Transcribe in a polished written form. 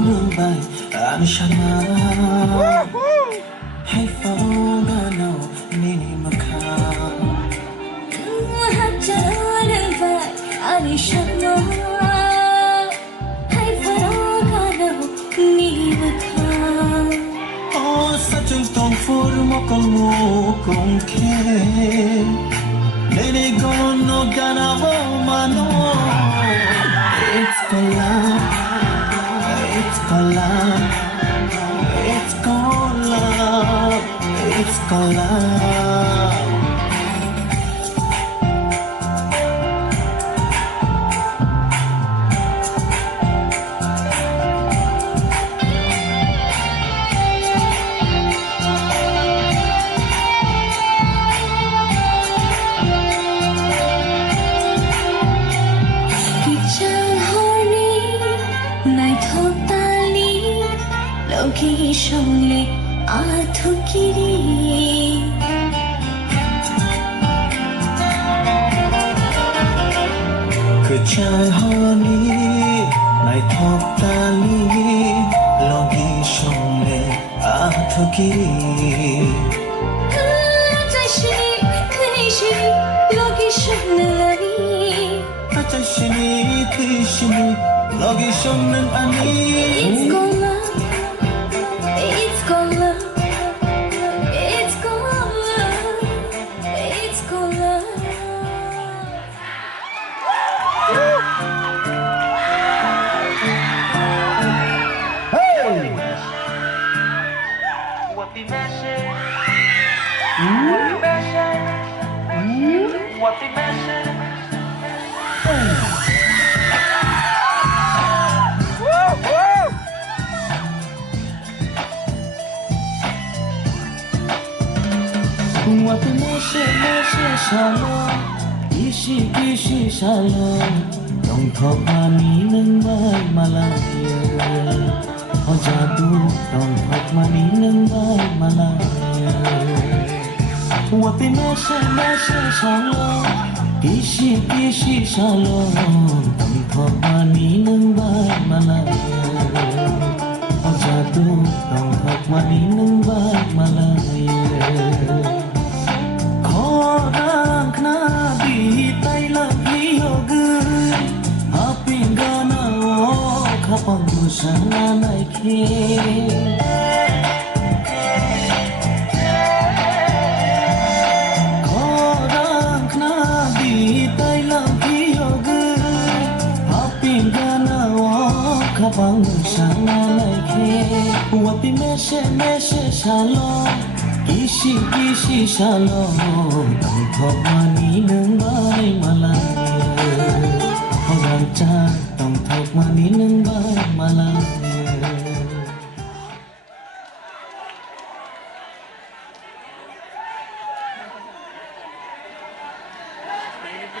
nung bay Ano siya na Hay fauna Nini makha Mahajaran bay Ani siya na Hay fauna Nini makha Oh sachung tong fur mokol mo kong ke Nini gono ganavo mano It's called love It's called love It's called love It's called love Loki shongli athukiri Kecai honi nai thok tali Logi shongle athukiri Kacai shini Loki shongle Kacai shini Logi shongle ani It's called love It's called love It's called love It's called love What the message? What the message? What the message? What the message shalom Ishi shalom Dong thok mani nang bay malaya Oh jadu dong thok mani nang bay malaya What the message shalom Ishi shalom Dong thok mani nang bay malaya Oh jadu dong thok mani nang bay malaya Khorang kna di tay lagi yogur Aping gana o kapang busana naike Khorang kna di tay lagi yogur Aping gana o kapang busana naike Wapi meshe shalom Ishi shalom Tang thok mani nang bay malaya Orang cha tang thok mani nang bay